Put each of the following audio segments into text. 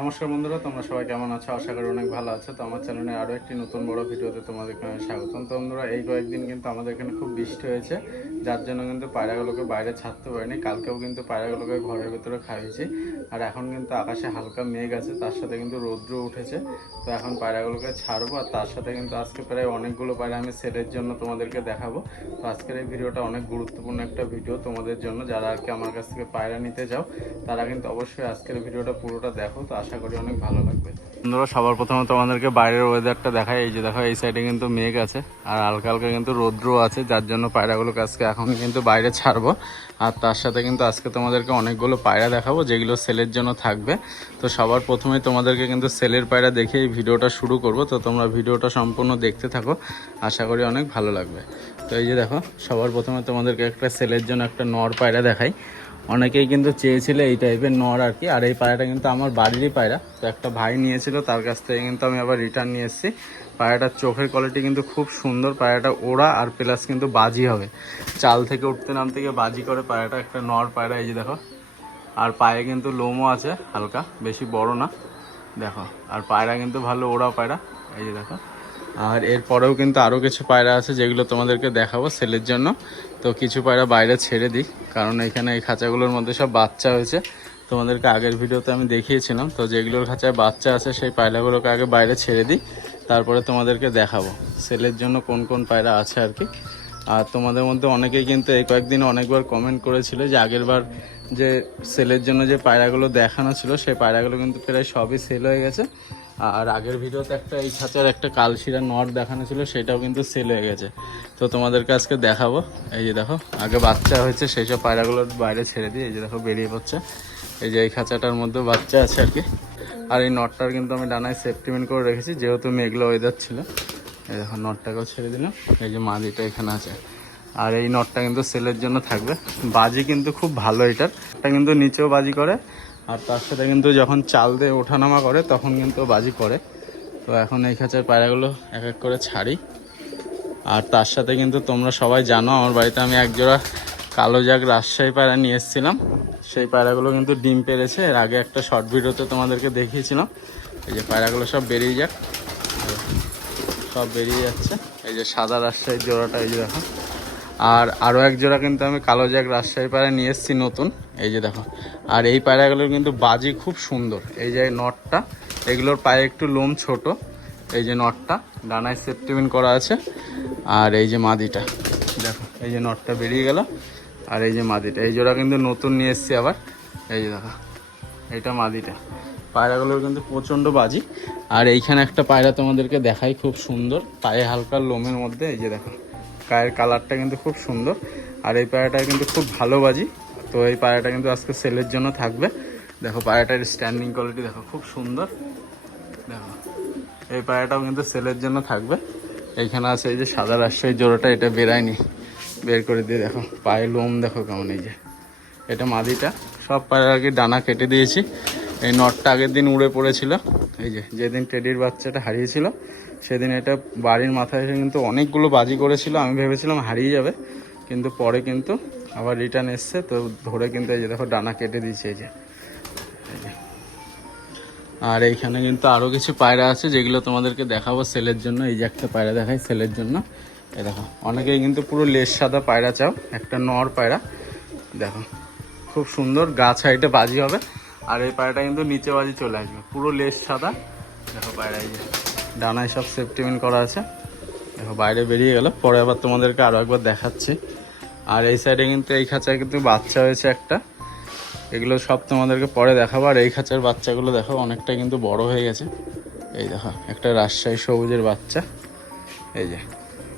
নমস্কার বন্ধুরা, তোমরা সবাই কেমন আছো? আশা করি অনেক ভালো আছো। তো আমার চ্যানেলে আরও একটি নতুন বড় ভিডিওতে তোমাদেরকে স্বাগতম। তো বন্ধুরা, এই কয়েকদিন কিন্তু আমাদের এখানে খুব বৃষ্টি হয়েছে, যার জন্য কিন্তু পায়রাগুলোকে বাইরে ছাড়তে পারিনি। কালকেও কিন্তু পায়রাগুলোকে ঘরের ভিতরে খাইয়েছি। আর এখন কিন্তু আকাশে হালকা মেঘ আছে, তার সাথে কিন্তু রৌদ্র উঠেছে। তো এখন পায়রাগুলোকে ছাড়বো, আর তার সাথে কিন্তু আজকে প্রায় অনেকগুলো পায়রা আমি সেলের জন্য তোমাদেরকে দেখাবো। তো আজকের এই ভিডিওটা অনেক গুরুত্বপূর্ণ একটা ভিডিও তোমাদের জন্য। যারা আর কি আমার কাছ থেকে পায়রা নিতে যাও, তারা কিন্তু অবশ্যই আজকের ভিডিওটা পুরোটা দেখো। তো আশা করি অনেক ভালো লাগবে। বন্ধুরা, সবার প্রথমে তোমাদেরকে বাইরের ওয়েদারটা দেখায়। এই যে দেখো, এই সাইডে কিন্তু মেঘ আছে আর হালকা হালকা কিন্তু রৌদ্র আছে, যার জন্য পায়রাগুলোকে আজকে এখন কিন্তু বাইরে ছাড়বো। আর তার সাথে কিন্তু আজকে তোমাদেরকে অনেকগুলো পায়রা দেখাবো, যেগুলো সেলের জন্য থাকবে। তো সবার প্রথমে তোমাদেরকে কিন্তু সেলের পায়রা দেখে এই ভিডিওটা শুরু করব। তো তোমরা ভিডিওটা সম্পূর্ণ দেখতে থাকো, আশা করি অনেক ভালো লাগবে। তো এই যে দেখো, সবার প্রথমে তোমাদেরকে একটা সেলের জন্য একটা নর পায়রা দেখাই। অনেকেই কিন্তু চেয়েছিল এই টাইপের নর আর কি। আর এই পায়রাটা কিন্তু আমার বাড়িরই পায়রা, তো একটা ভাই নিয়েছিল, তার কাছ থেকে কিন্তু আমি আবার রিটার্ন নিয়ে এসেছি। পায়রাটার চোখের কোয়ালিটি কিন্তু খুব সুন্দর। পায়রাটা ওড়া আর প্লাস কিন্তু বাজি হবে, চাল থেকে উঠতে নাম থেকে বাজি করে। পায়রাটা একটা নর পায়রা, এই যে দেখো। আর পায়ে কিন্তু লোমও আছে হালকা, বেশি বড় না, দেখো। আর পায়রা কিন্তু ভালো ওড়া পায়রা, এই যে দেখো। আর এরপরেও কিন্তু আরও কিছু পায়রা আছে, যেগুলো তোমাদেরকে দেখাবো সেলের জন্য। তো কিছু পায়রা বাইরে ছেড়ে দিই, কারণ এখানে এই খাঁচাগুলোর মধ্যে সব বাচ্চা হয়েছে। তোমাদেরকে আগের ভিডিওতে আমি দেখিয়েছিলাম। তো যেগুলোর খাঁচায় বাচ্চা আছে, সেই পায়রাগুলোকে আগে বাইরে ছেড়ে দিই, তারপরে তোমাদেরকে দেখাবো সেলের জন্য কোন কোন পায়রা আছে আর কি। আর তোমাদের মধ্যে অনেকেই কিন্তু এই কয়েকদিনে অনেকবার কমেন্ট করেছিল যে আগেরবার যে সেলের জন্য যে পায়রাগুলো দেখানো ছিল, সেই পায়রাগুলো কিন্তু প্রায় সবই সেল হয়ে গেছে। আর আগের ভিডিওতে একটা এই খাঁচার একটা কালশিরা নট দেখানো ছিল, সেটাও কিন্তু সেল হয়ে গেছে। তো তোমাদেরকে আজকে দেখাবো। এই যে দেখো, আগে বাচ্চা হয়েছে, সেই সব পায়রাগুলো বাইরে ছেড়ে দিই। এই যে দেখো, বেরিয়ে পড়ছে। এই যে এই খাঁচাটার মধ্যে বাচ্চা আছে আর কি। আর এই নটটার কিন্তু আমি ডানায় সেফটিমেন্ট করে রেখেছি, যেহেতু মেঘলা ওয়েদার ছিল। এই দেখো, নটটাকেও ছেড়ে দিলাম। এই যে মাদিটা এখানে আছে। আর এই নটটা কিন্তু সেলের জন্য থাকবে। বাজি কিন্তু খুব ভালো এটার। এটা কিন্তু নিচেও বাজি করে, আর তার সাথে কিন্তু যখন চাল দিয়ে ওঠানামা করে তখন কিন্তু বাজি করে। তো এখন এই খাঁচার পায়রাগুলো এক এক করে ছাড়ি। আর তার সাথে কিন্তু তোমরা সবাই জানো, আমার বাড়িতে আমি একজোড়া কালো জাগ রাজশাহী পায়রা নিয়ে এসেছিলাম। সেই পায়রাগুলো কিন্তু ডিম পেড়েছে। এর আগে একটা শর্ট ভিডিওতে তোমাদেরকে দেখিয়েছিলাম। এই যে পায়রাগুলো সব বেরিয়ে যাক, সব বেরিয়ে যাচ্ছে। এই যে সাদা রাজশাহীর জোড়াটা, এই যে দেখো। আর আরও এক জোড়া কিন্তু আমি কালো জাগ রাজশাহী পায়রা নিয়ে এসেছি নতুন, এই যে দেখো। আর এই পায়রাগুলোর কিন্তু বাজি খুব সুন্দর। এই যে নটটা, এগুলোর পায়ে একটু লোম ছোট। এই যে নটটা ডানায় সেফটিমেন্ট করা আছে। আর এই যে মাদিটা দেখো, এই যে নটটা বেরিয়ে গেল। আর এই যে মাদিটা, এই জোড়া কিন্তু নতুন নিয়ে এসেছি আবার। এই যে দেখো, এইটা মাদিটা। পায়রাগুলোর কিন্তু প্রচণ্ড বাজি। আর এইখানে একটা পায়রা তোমাদেরকে দেখাই, খুব সুন্দর, পায়ে হালকা লোমের মধ্যে। এই যে দেখো, গায়ের কালারটা কিন্তু খুব সুন্দর। আর এই পায়রাটা কিন্তু খুব ভালো বাজি। তো এই পায়রাটা কিন্তু আজকে সেলের জন্য থাকবে। দেখো, পায়রাটার স্ট্যান্ডিং কোয়ালিটি দেখো, খুব সুন্দর। দেখো, এই পায়রাটাও কিন্তু সেলের জন্য থাকবে। এইখানে আছে এই যে সাদা রাজশাহী জোড়াটা, এটা বেরায়নি, বের করে দিয়ে দেখো পায়ে লোম দেখো কেমন। এই যে এটা মাদিটা। সব পায়রা আর কি ডানা কেটে দিয়েছি। এই নটটা আগের দিন উড়ে পড়েছিল। এই যে যেদিন টেডির বাচ্চাটা হারিয়েছিল, সেদিন এটা বাড়ির মাথায় এসে কিন্তু অনেকগুলো বাজি করেছিল। আমি ভেবেছিলাম হারিয়ে যাবে, কিন্তু পরে কিন্তু আবার রিটার্ন এসছে। তো ধরে কিন্তু এই যে দেখো ডানা কেটে দিয়েছে। এই যে আর এইখানে কিন্তু আরও কিছু পায়রা আছে, যেগুলো তোমাদেরকে দেখাবো সেলের জন্য। এই যে একটা পায়রা দেখাই সেলের জন্য। এই দেখো, অনেকেই কিন্তু পুরো লেস সাদা পায়রা চাও, একটা নর পায়রা। দেখো, খুব সুন্দর, গাছ সাইডে বাজি হবে। আর এই পায়রাটা কিন্তু নিচে বাজি চলে আসবে, পুরো লেস সাদা। দেখো পায়রা, এই যে ডানায় সব সেফটিমেন্ট করা আছে। দেখো বাইরে বেরিয়ে গেল, পরে আবার তোমাদেরকে আরও একবার দেখাচ্ছি। আর এই সাইডে কিন্তু এই খাঁচায় কিন্তু বাচ্চা হয়েছে একটা, এগুলো সব তোমাদেরকে পরে দেখাবো। আর এই খাঁচার বাচ্চাগুলো দেখো, অনেকটা কিন্তু বড় হয়ে গেছে। এই দেখো, একটা রাজশাহী সবুজের বাচ্চা। এই যে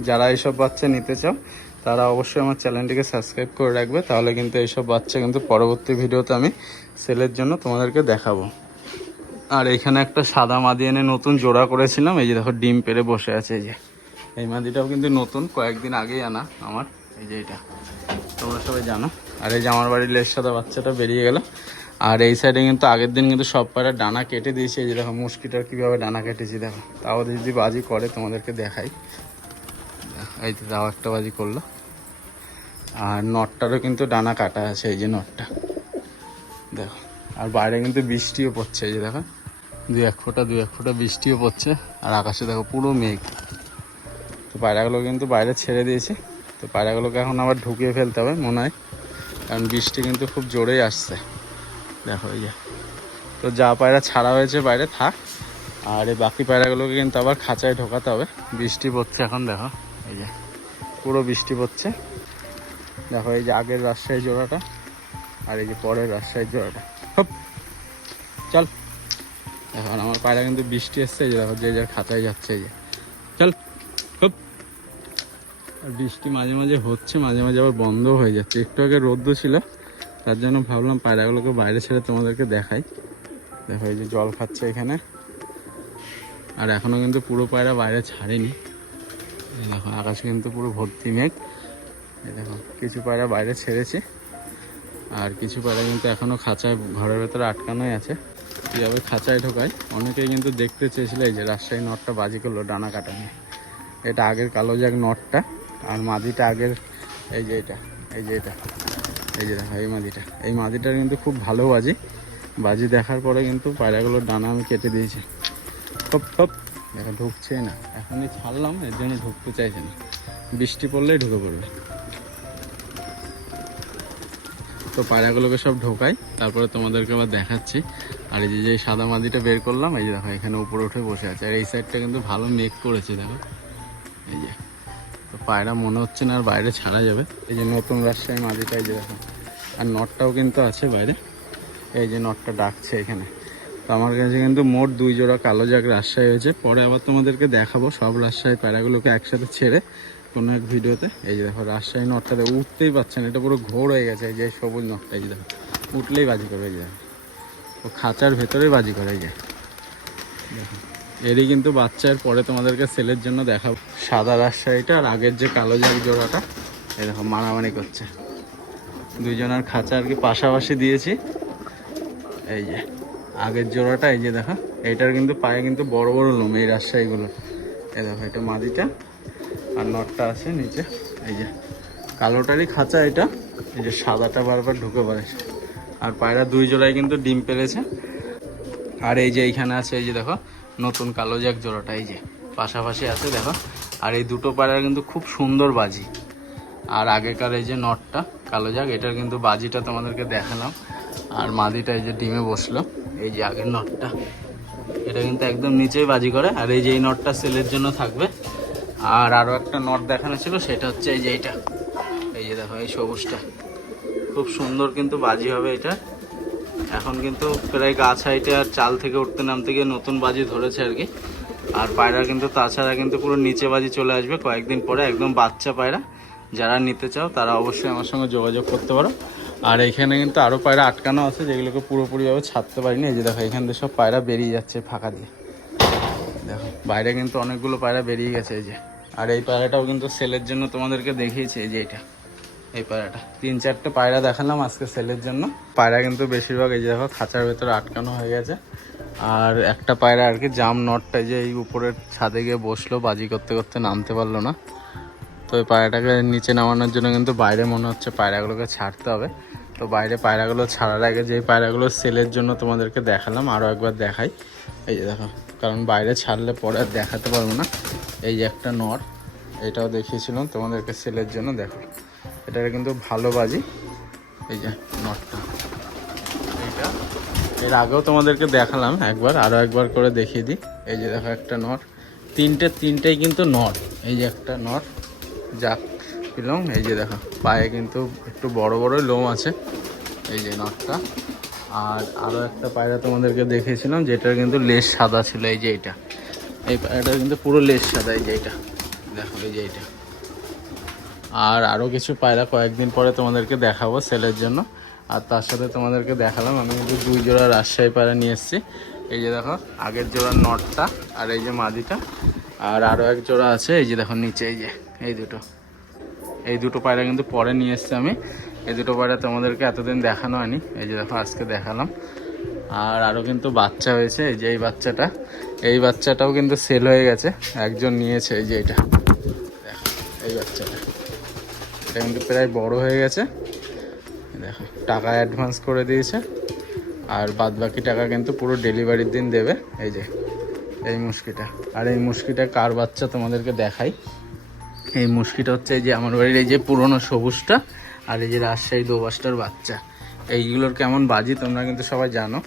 যারা এইসব বাচ্চা নিতে চাও, তারা অবশ্যই আমার চ্যানেলটিকে সাবস্ক্রাইব করে রাখবে, তাহলে কিন্তু এইসব বাচ্চা কিন্তু পরবর্তী ভিডিওতে আমি সেলের জন্য তোমাদেরকে দেখাবো। আর এখানে একটা সাদা মাদি এনে নতুন জোড়া করেছিলাম। এই যে দেখো, ডিম পেড়ে বসে আছে। এই যে এই মাদিটাও কিন্তু নতুন, কয়েকদিন আগেই আনা আমার। এই যে এটা তোমরা সবাই জানো। আর এই যে আমার বাড়ির লেস সাদা বাচ্চাটা বেরিয়ে গেল। আর এই সাইডে কিন্তু আগের দিন কিন্তু সব পায়রা ডানা কেটে দিয়েছে। এই যে দেখো, মুশকিটার কীভাবে ডানা কেটেছি দেখো। তাও যদি বাজি করে তোমাদেরকে দেখাই। এই তো তাও একটা বাজি করলো। আর নটটারও কিন্তু ডানা কাটা আছে, এই যে নটটা দেখো। আর বাইরে কিন্তু বৃষ্টিও পড়ছে, এই যে দেখো। দুই এক ফোঁটা বৃষ্টিও পড়ছে, আর আকাশে দেখো পুরো মেঘ। তো পায়রাগুলো কিন্তু বাইরে ছেড়ে দিয়েছি, তো পায়রাগুলোকে এখন আবার ঢুকিয়ে ফেলতে হবে মনে হয়, কারণ বৃষ্টি কিন্তু খুব জোরেই আসছে। দেখো এই যে, তো যা পায়রা ছাড়া হয়েছে বাইরে থাক, আর এই বাকি পায়রাগুলোকে কিন্তু আবার খাঁচায় ঢোকাতে হবে। বৃষ্টি পড়ছে এখন, দেখো এই যে পুরো বৃষ্টি পড়ছে। দেখো এই যে আগের রাজশাহী জোড়াটা, আর এই যে পরের রাজশাহী জোড়াটা। হপ চল, এখন আমার পায়রা কিন্তু বৃষ্টি এসছে, এই যে দেখো যে যার খাঁচায় যাচ্ছে, এই যে চল হপ। আর বৃষ্টি মাঝে মাঝে হচ্ছে, মাঝে মাঝে আবার বন্ধও হয়ে যাচ্ছে। একটু আগে রোদ্দু ছিল, তার জন্য ভাবলাম পায়রাগুলোকে বাইরে ছেড়ে তোমাদেরকে দেখাই। দেখো এই যে জল খাচ্ছে এখানে, আর এখনও কিন্তু পুরো পায়রা বাইরে ছাড়েনি। দেখো আকাশে কিন্তু পুরো ভর্তি মেঘ। এই দেখো কিছু পায়রা বাইরে ছেড়েছে, আর কিছু পায়রা কিন্তু এখনও খাঁচায় ঘরের ভেতরে আটকানোই আছে। কীভাবে খাঁচায় ঢোকায় অনেকেই কিন্তু দেখতে চেয়েছিল। এই যে রাজশাহী নটটা বাজি করলো ডানা কাটা নিয়ে। এটা আগের কালো জাগ নটটা, আর মাদিটা আগের এই যে এটা, এই যে এটা, এই যে দেখো এই মাদিটার কিন্তু খুব ভালো বাজি দেখার পরে কিন্তু পায়রাগুলোর ডানা আমি কেটে দিয়েছি। হপ হপ, দেখো ঢুকছে না, এখনই ছাড়লাম, এর জন্য ঢুকতে চাইছে না, বৃষ্টি পড়লেই ঢুকে পড়বে। তো পায়রাগুলোকে সব ঢোকাই, তারপরে তোমাদেরকে আবার দেখাচ্ছি। আর এই যে সাদা মাদিটা বের করলাম, এই যে দেখো এখানে উপরে উঠে বসে আছে, আর এই সাইডটা কিন্তু ভালো মেঘ করেছে দেখো এই যে। তো পায়রা মনে হচ্ছে না আর বাইরে ছাড়া যাবে। এই যে নতুন রাজশাহী মাদিটা, এই যে দেখো, আর নটটাও কিন্তু আছে বাইরে, এই যে নটটা ডাকছে এখানে। তো আমার কাছে কিন্তু মোট 2 জোড়া কালো জাগ রাজশাহী হয়েছে। পরে আবার তোমাদেরকে দেখাবো সব রাজশাহী পায়রাগুলোকে একসাথে ছেড়ে কোনো এক ভিডিওতে। এই যে দেখো রাজশাহী নটটাতে উঠতেই পারছে না, এটা পুরো ঘোর হয়ে গেছে। এই যে সবুজ নটটা, এই যে দেখো উঠলেই বাজি করবে, এই যে ও খাঁচার ভেতরেই বাজি করে। এই যে দেখো এরই কিন্তু বাচ্চার পরে তোমাদেরকে সেলের জন্য দেখাবো। সাদা রাজশাহীটা আর আগের যে কালো জাগ জোড়াটা, এই দেখো মারামারি করছে। দুইজনের খাঁচা আর কি পাশাপাশি দিয়েছি। এই যে আগের জোড়াটা, এই যে দেখো এইটার কিন্তু পায়ে কিন্তু বড় বড় লোম এই রাজশাহীগুলো। এই দেখো এটা মাদিটা, আর নটটা আছে নিচে। এই যে কালোটারই খাঁচা এটা, এই যে সাদাটা বারবার ঢুকে পড়েছে। আর পায়রা 2 জোড়ায় কিন্তু ডিম পেরেছে। আর এই যে এইখানে আছে, এই যে দেখো নতুন কালো জাগ জোড়াটা, এই যে পাশাপাশি আছে দেখো। আর এই দুটো পায়রার কিন্তু খুব সুন্দর বাজি। আর আগেকার এই যে নটটা কালো জাগ, এটার কিন্তু বাজিটা তোমাদেরকে দেখালাম। আর মাদিটা এই যে ডিমে বসলো, এই যে আগের নটটা, এটা কিন্তু একদম নিচেই বাজি করে। আর এই যে এই নটটা সেলের জন্য থাকবে। আর আরও একটা নট দেখানো ছিল, সেটা হচ্ছে এই যে এইটা, এই যে দেখো এই সবুজটা, খুব সুন্দর কিন্তু বাজি হবে এটা। এখন কিন্তু প্রায় গাছ হাইটে আর চাল থেকে উঠতে নামতে গিয়ে নতুন বাজি ধরেছে আর কি। আর পায়রা কিন্তু তাছাড়া কিন্তু পুরো নিচে বাজি চলে আসবে কয়েকদিন পরে, একদম বাচ্চা পায়রা। যারা নিতে চাও তারা অবশ্যই আমার সঙ্গে যোগাযোগ করতে পারো। আর এইখানে কিন্তু আরও পায়রা আটকানো আছে, যেগুলোকে পুরোপুরিভাবে ছাড়তে পারিনি। এই যে দেখো এখান থেকে সব পায়রা বেরিয়ে যাচ্ছে ফাঁকা দিয়ে, দেখো বাইরে কিন্তু অনেকগুলো পায়রা বেরিয়ে গেছে এই যে। আর এই পায়রাটাও কিন্তু সেলের জন্য তোমাদেরকে দেখিয়েছি, এই যে এটা, এই পায়রাটা 3-4টে পায়রা দেখালাম আজকে সেলের জন্য। পায়রা কিন্তু বেশিরভাগ এই যে দেখো খাঁচার ভেতরে আটকানো হয়ে গেছে। আর একটা পায়রা আর কি জাম নটটা, যে এই উপরের ছাদে গিয়ে বসলো, বাজি করতে করতে নামতে পারলো না। তো এই পায়রাটাকে নিচে নামানোর জন্য কিন্তু বাইরে মনে হচ্ছে পায়রাগুলোকে ছাড়তে হবে। তো বাইরে পায়রাগুলো ছাড়ার আগে যে পায়রাগুলো সেলের জন্য তোমাদেরকে দেখালাম, আরও একবার দেখাই। এই যে দেখো, কারণ বাইরে ছাড়লে পরে আর দেখাতে পারবো না। এই যে একটা নর, এটাও দেখিয়েছিলাম তোমাদেরকে সেলের জন্য, দেখো এটার কিন্তু ভালো বাজি। এই যে নটটা, এইটা এর আগেও তোমাদেরকে দেখালাম একবার, আরও একবার করে দেখিয়ে দিই। এই যে দেখো একটা নর, তিনটেই কিন্তু নর। এই যে একটা নর জাক পিলং, এই যে দেখো পায়ে কিন্তু একটু বড় বড় লোম আছে, এই যে নটটা। আর আরও একটা পায়রা তোমাদেরকে দেখিয়েছিলাম, যেটার কিন্তু লেজ সাদা ছিল, এই যে এইটা, এই পায়রাটার কিন্তু পুরো লেজ সাদা, এই যে এইটা দেখো, এই যে এইটা। আর আরও কিছু পায়রা কয়েকদিন পরে তোমাদেরকে দেখাবো সেলের জন্য। আর তার সাথে তোমাদেরকে দেখালাম আমি কিন্তু 2 জোড়া রাজশাহী পায়রা নিয়ে এসেছি। এই যে দেখো আগের জোড়ার নটটা, আর এই যে মাদিটা। আর আরও এক জোড়া আছে, এই যে দেখো নিচে, এই যে এই দুটো পায়রা কিন্তু পরে নিয়ে এসেছি আমি। এই দুটো পায়রা তোমাদেরকে এতদিন দেখানো হয়নি, এই যে দেখো আজকে দেখালাম। আর আরও কিন্তু বাচ্চা হয়েছে, এই যে এই বাচ্চাটাও কিন্তু সেল হয়ে গেছে, একজন নিয়েছে। এই যে এটা দেখো, এই বাচ্চাটা, এটা কিন্তু প্রায় বড় হয়ে গেছে, দেখো টাকা অ্যাডভান্স করে দিয়েছে। আর বাদ বাকি টাকা কিন্তু পুরো ডেলিভারির দিন দেবে। এই যে এই মুশকিটা, আর এই মুশকিটা কার বাচ্চা তোমাদেরকে দেখাই। এই মুশকিটা হচ্ছে এই যে আমার বাড়ির এই যে পুরনো সবুজটা, আর এই যে রাজশাহী দোবাসটার বাচ্চা। এইগুলোর কেমন বাজি তোমরা কিন্তু সবাই জানো।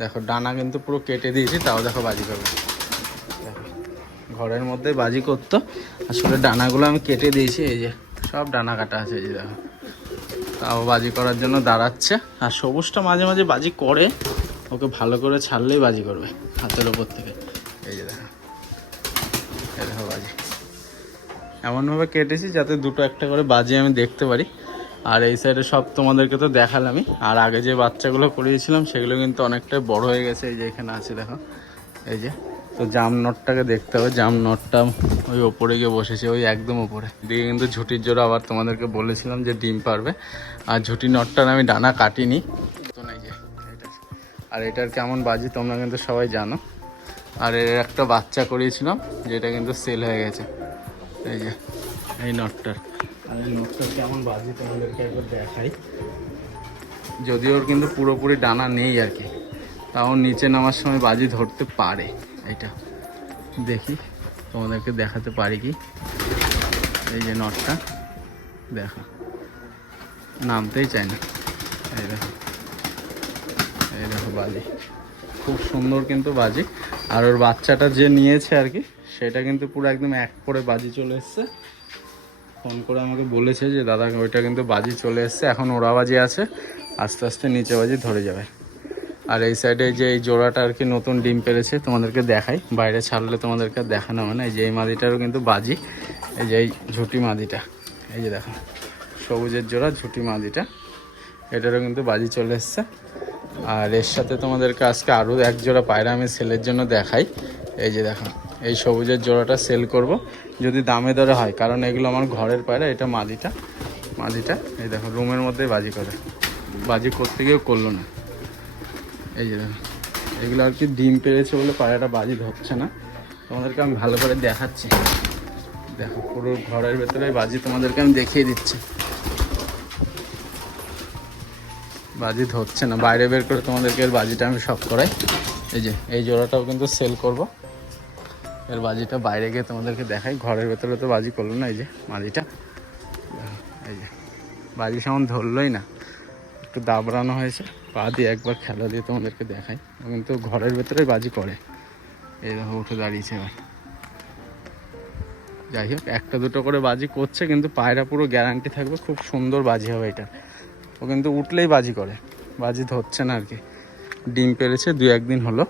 দেখো ডানা কিন্তু পুরো কেটে দিয়েছি, তাও দেখো বাজি করবে। দেখো ঘরের মধ্যে বাজি করতো, আসলে ডানাগুলো আমি কেটে দিয়েছি। এই যে সব ডানা কাটা আছে, এই যে দেখো, তাও বাজি করার জন্য দাঁড়াচ্ছে। আর সবুজটা মাঝে মাঝে বাজি করে, ওকে ভালো করে ছাড়লেই বাজি করবে হাতের ওপর থেকে। এই যে দেখো, এই দেখো বাজি এমনভাবে কেটেছি যাতে দুটো একটা করে বাজি আমি দেখতে পারি। আর এই সাইডে সব তোমাদেরকে তো দেখালামই। আর আগে যে বাচ্চাগুলো করিয়েছিলাম সেগুলো কিন্তু অনেকটাই বড় হয়ে গেছে। এই যে এখানে আছে দেখো, এই যে। তো জাম নটটাকে দেখতে হবে, জাম নটটা ওই ওপরে গিয়ে বসেছে, ওই একদম ওপরে দিকে কিন্তু ঝুটির জোড়া। আবার তোমাদেরকে বলেছিলাম যে ডিম পারবে। আর ঝুটি নটটার আমি ডানা কাটিনি তো, এই যে এটা। আর এটার কেমন বাজি তোমরা কিন্তু সবাই জানো। আর এর একটা বাচ্চা করিয়েছিলাম যেটা কিন্তু সেল হয়ে গেছে। এই যে এই নটটার, আর এই নটটার কেমন বাজি তোমাদেরকে একবার দেখাই। যদিও ওর কিন্তু পুরোপুরি ডানা নেই আর কি, তাও নিচে নামার সময় বাজি ধরতে পারে। এটা দেখি তোমাদেরকে দেখাতে পারি কি। এই যে নটটা দেখো, নামতেই চায় না। এই দেখো, এই দেখো বাজি, খুব সুন্দর কিন্তু বাজি। আর ওর বাচ্চাটা যে নিয়েছে আর কি, সেটা কিন্তু পুরো একদম এক করে বাজি চলে এসছে। ফোন করে আমাকে বলেছে যে দাদা ওইটা কিন্তু বাজি চলে এসছে, এখন ওরা বাজি আছে, আস্তে আস্তে নিচে বাজি ধরে যাবে। আর এই সাইডে যে এই জোড়াটা আর কি নতুন ডিম পেরেছে, তোমাদেরকে দেখাই। বাইরে ছাড়লে তোমাদেরকে দেখানো হয় না। এই যে এই মাদিটারও কিন্তু বাজি, এই যে এই ঝুটি মাদিটা, এই যে দেখো সবুজের জোড়া ঝুটি মাদিটা, এটারও কিন্তু বাজি চলে এসছে। আর এর সাথে তোমাদেরকে আজকে আরও এক জোড়া পায়রা আমি সেলের জন্য দেখাই। এই যে দেখো এই সবুজের জোড়াটা সেল করব যদি দামে দরে হয়, কারণ এগুলো আমার ঘরের পায়রা। এটা মাদিটা, মাদিটা এই দেখো রুমের মধ্যে বাজি করে, বাজি করতে গিয়েও করলো না। এই যে দেখো এগুলো আর কি ডিম পেরেছে বলে পায়রাটা বাজি ধরছে না। তোমাদেরকে আমি ভালো করে দেখাচ্ছি, দেখো পুরো ঘরের ভেতরে বাজি তোমাদেরকে আমি দেখিয়ে দিচ্ছি। বাজি ধরছে না, বাইরে বের করে তোমাদেরকে এর বাজিটা আমি সব করাই। এই যে এই জোড়াটাও কিন্তু সেল করব, এর বাজিটা বাইরে গিয়ে তোমাদেরকে দেখাই। ঘরের ভেতরে তো বাজি করলো না, এই যে বাজিটা, এই যে বাজি সামন ধরলোই না, একটু দাবড়ানো হয়েছে, পা দিয়ে একবার খেলা দিয়ে তোমাদেরকে দেখাই। কিন্তু ঘরের ভেতরে বাজি করে। এই দেখো উঠে দাঁড়িয়েছে এবার। যাই হোক একটা দুটো করে বাজি করছে, কিন্তু পায়রা পুরো গ্যারান্টি থাকবে খুব সুন্দর বাজি হবে এটা। ও কিন্তু উঠলেই বাজি করে, বাজি ধরছে না আর কি। ডিম পেরেছে দু একদিন হলো।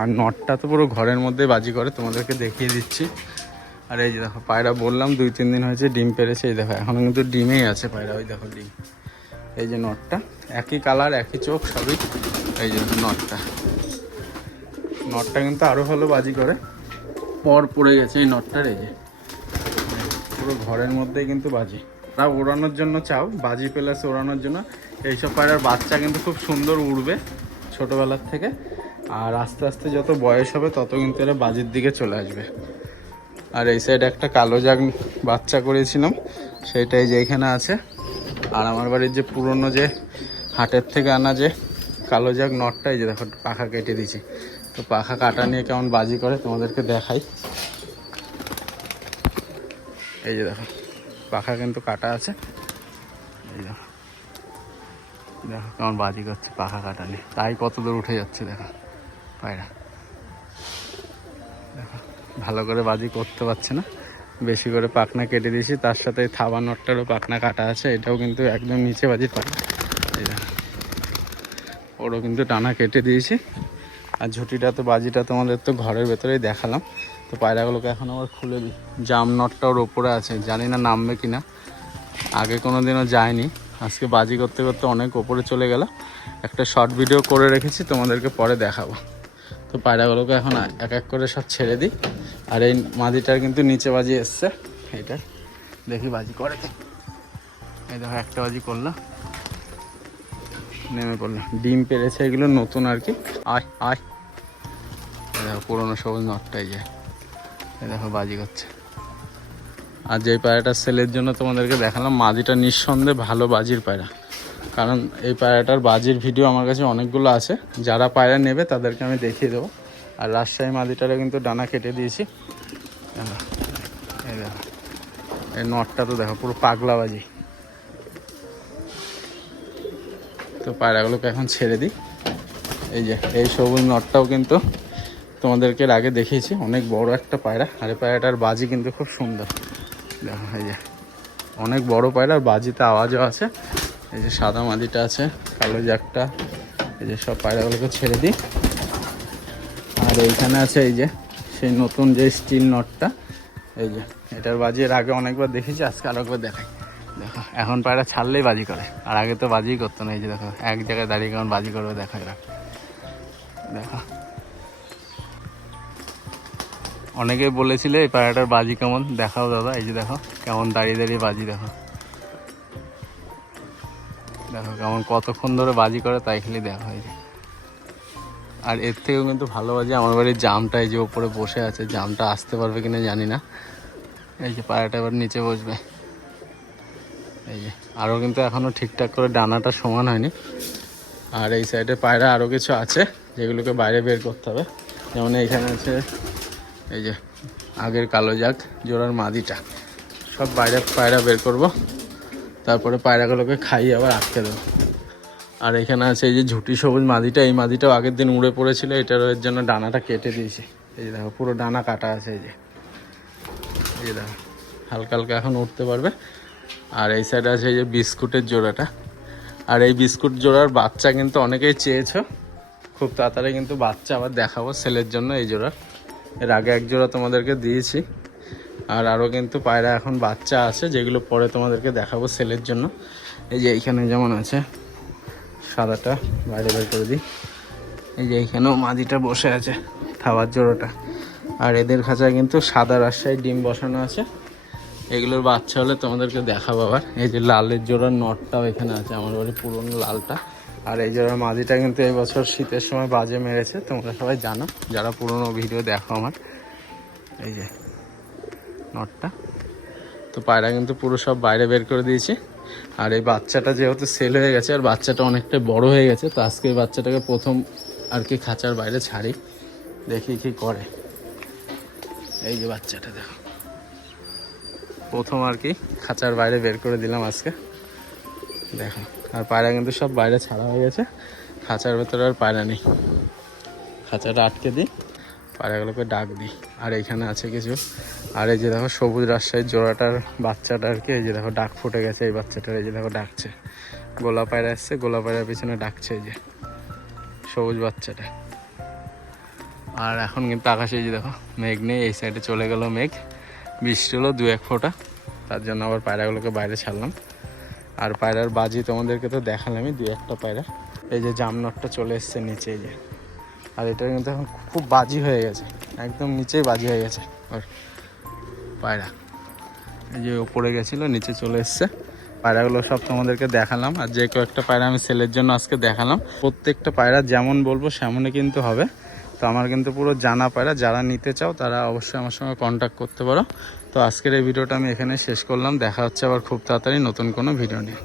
আর নটটা তো পুরো ঘরের মধ্যে বাজি করে, তোমাদেরকে দেখিয়ে দিচ্ছি। আর এই যে দেখো পায়রা বললাম 2-3 দিন হয়েছে ডিম পেরেছে। এই দেখো এখনও কিন্তু ডিমেই আছে পায়রা, ওই দেখো ডিম। এই যে নটটা একই কালার একই চোখ সবই। এই যে নটটা, নটটা কিন্তু আরও ভালো বাজি করে। পর পড়ে গেছে এই নটটার, এই যে পুরো ঘরের মধ্যেই কিন্তু বাজি। তারা ওড়ানোর জন্য চাও, বাজি প্লাস ওড়ানোর জন্য। এইসব পায়রার বাচ্চা কিন্তু খুব সুন্দর উড়বে ছোটোবেলার থেকে। আর আস্তে আস্তে যত বয়স হবে তত কিন্তু এরা বাজির দিকে চলে আসবে। আর এই সাইডে একটা কালো জাগ বাচ্চা করেছিলাম, সেটাই যে এখানে আছে। আর আমার বাড়ির যে পুরনো যে হাটের থেকে আনা যে কালো জাগ নটটা, এই যে দেখো পাখা কেটে দিয়েছি। তো পাখা কাটা নিয়ে কেমন বাজি করে তোমাদেরকে দেখাই। এই যে দেখো পাখা কিন্তু কাটা আছে, এই দেখো, দেখো কেমন বাজি করছে পাখা কাটা নিয়ে। তাই কত দূর উঠে যাচ্ছে দেখো পায়রা। দেখো ভালো করে বাজি করতে পারছে না, বেশি করে পাখনা কেটে দিয়েছি। তার সাথে থাবা নটটারও পাখনা কাটা আছে, এটাও কিন্তু একদম নিচে বাজির পাখনা। এই দেখো ওরও কিন্তু টানা কেটে দিয়েছি। আর ঝুটিটা তো বাজিটা তোমাদের তো ঘরের ভেতরেই দেখালাম। তো পায়রাগুলোকে এখন আবার খুলে দিই। জাম নটটা ওর ওপরে আছে, জানি না নামবে কি না, আগে কোনো দিনও যায়নি। আজকে বাজি করতে করতে অনেক ওপরে চলে গেল। একটা শর্ট ভিডিও করে রেখেছি, তোমাদেরকে পরে দেখাবো। তো পায়রাগুলোকে এখন এক এক করে সব ছেড়ে দিই। আর এই মাদিটার কিন্তু নিচে বাজি এসছে, এইটা দেখি বাজি করে। এই দেখো একটা বাজি করলো, নেমে পড়লো, ডিম পেরেছে এগুলো নতুন আর কি। আয় আয়, দেখো পুরোনো সবুজ নটটাই যায়, এই দেখো বাজি করছে। আর যেই পায়রাটা সেলের জন্য তোমাদেরকে দেখালাম, মাদিটা নিঃসন্দেহে ভালো বাজির পায়রা। কারণ এই পায়রাটার বাজির ভিডিও আমার কাছে অনেকগুলো আছে, যারা পায়রা নেবে তাদেরকে আমি দেখিয়ে দেবো। আর রাজশাহী মাদিটারও কিন্তু ডানা কেটে দিয়েছি। এই দেখো, এই নটটা তো দেখো পুরো পাগলা বাজি। তো পায়রাগুলোকে এখন ছেড়ে দিই। এই যে এই সবুজ নটটাও কিন্তু তোমাদেরকে আগে দেখিয়েছি, অনেক বড় একটা পায়রা। আর এই পায়রাটার বাজি কিন্তু খুব সুন্দর। দেখো এই যে অনেক বড় পায়রা, আর বাজিতে আওয়াজও আছে। এই যে সাদা মাদিটা আছে, কালো জাকটা, এই যে সব পায়রাগুলোকে ছেড়ে দিই। আর এইখানে আছে এই যে সেই নতুন যে স্টিল নটটা, এই যে এটার বাজি এর আগে অনেকবার দেখেছি, আজকে আরেকবার দেখাই। দেখো এখন পায়রা ছাড়লেই বাজি করে, আর আগে তো বাজিই করতো না। এই যে দেখো এক জায়গায় দাঁড়িয়ে কেমন বাজি করবে, দেখো এরা। দেখো অনেকেই বলেছিলে এই পায়রাটার বাজি কেমন, দেখাও দাদা। এই যে দেখো কেমন দাঁড়িয়ে দাঁড়িয়ে বাজি, দেখো দেখো কেমন কতক্ষণ ধরে বাজি করে, তাই খালি দেখো। এই যে আর এর থেকেও কিন্তু ভালো বাজি আমার বাড়ির জামটা, এই যে ওপরে বসে আছে, জামটা আসতে পারবে কিনা জানি না। এই যে পায়রাটা এবার নিচে বসবে। এই যে আরও কিন্তু এখনও ঠিকঠাক করে ডানাটা সমান হয়নি। আর এই সাইডে পায়রা আরও কিছু আছে যেগুলোকে বাইরে বের করতে হবে। যেমন এইখানে আছে এই যে আগের কালো জাগ জোড়ার মাদিটা, সব বাইরে পায়রা বের করব, তারপরে পায়রাগুলোকে খাইয়ে আবার আটকে দেবো। আর এখানে আছে এই যে ঝুটি সবুজ মাদিটা, এই মাদিটাও আগের দিন উড়ে পড়েছিল, এটার এর জন্য ডানাটা কেটে দিয়েছি। এই যে দেখো পুরো ডানা কাটা আছে। এই যে দেখো হালকা হালকা এখন উঠতে পারবে। আর এই সাইডে আছে এই যে বিস্কুটের জোড়াটা। আর এই বিস্কুট জোড়ার বাচ্চা কিন্তু অনেকেই চেয়েছো, খুব তাড়াতাড়ি কিন্তু বাচ্চা আবার দেখাবো সেলের জন্য এই জোড়ার। এর আগে এক জোড়া তোমাদেরকে দিয়েছি, আর আরও কিন্তু পায়রা এখন বাচ্চা আছে যেগুলো পরে তোমাদেরকে দেখাবো সেলের জন্য। এই যে এইখানে যেমন আছে সাদাটা, বাইরে বের করে দিই। এই যে এইখানেও মাদিটা বসে আছে, থাবার জোড়াটা। আর এদের খাঁচায় কিন্তু সাদা রাজশাহী ডিম বসানো আছে, এগুলোর বাচ্চা হলে তোমাদেরকে দেখাবো আবার। এই যে লালের জোড়ার নটটাও এখানে আছে, আমার বাড়ি পুরনো লালটা। আর এই জোড়ার মাদিটা কিন্তু এই বছর শীতের সময় বাজে মেরেছে, তোমরা সবাই জানো যারা পুরনো ভিডিও দেখো আমার। এই যে নটটা, তো পায়রা কিন্তু পুরো সব বাইরে বের করে দিয়েছি। আর এই বাচ্চাটা যেহেতু সেল হয়ে গেছে আর বাচ্চাটা অনেকটা বড় হয়ে গেছে, তো আজকে এই বাচ্চাটাকে প্রথম আর কি খাঁচার বাইরে ছাড়ি, দেখি কি করে। এই যে বাচ্চাটা দেখো, প্রথম আর কি খাঁচার বাইরে বের করে দিলাম আজকে, দেখো। আর পায়রা কিন্তু সব বাইরে ছাড়া হয়ে গেছে, খাঁচার ভেতরে আর পায়রা নেই। খাঁচাটা আটকে দিই, পায়রাগুলোকে ডাক দিই। আর এইখানে আছে কিছু। আর এই যে দেখো সবুজ রাজশাহীর জোড়াটার বাচ্চাটা আর কি, এই যে দেখো ডাক ফুটে গেছে এই বাচ্চাটার। এই যে দেখো ডাকছে, গোলা পায়রা এসছে, গোলা পায়রার পিছনে ডাকছে এই যে সবুজ বাচ্চাটা। আর এখন কিন্তু আকাশে এই যে দেখো মেঘ নেই, এই সাইডে চলে গেল মেঘ, বৃষ্টি হলো 2-1 ফোঁটা, তার জন্য আবার পায়রাগুলোকে বাইরে ছাড়লাম। আর পায়রার বাজি তোমাদেরকে তো দেখালামই 2-1টা পায়রা। এই যে জামনটটা চলে এসছে নিচে, এই যে। আর এটা কিন্তু এখন খুব বাজি হয়ে গেছে, একদম নিচেই বাজি হয়ে গেছে ওর পায়রা। এই যে ওপরে গেছিলো, নিচে চলে এসছে। পায়রাগুলো সব তোমাদেরকে দেখালাম, আর যে কয়েকটা পায়রা আমি সেলের জন্য আজকে দেখালাম, প্রত্যেকটা পায়রা যেমন বলবো সেমনই কিন্তু হবে। তো আমার কিন্তু পুরো জানা পায়রা, যারা নিতে চাও তারা অবশ্যই আমার সঙ্গে কন্ট্যাক্ট করতে পারো। তো আজকের এই ভিডিওটা আমি এখানে শেষ করলাম, দেখা হচ্ছে আবার খুব তাড়াতাড়ি নতুন কোনো ভিডিও নিয়ে।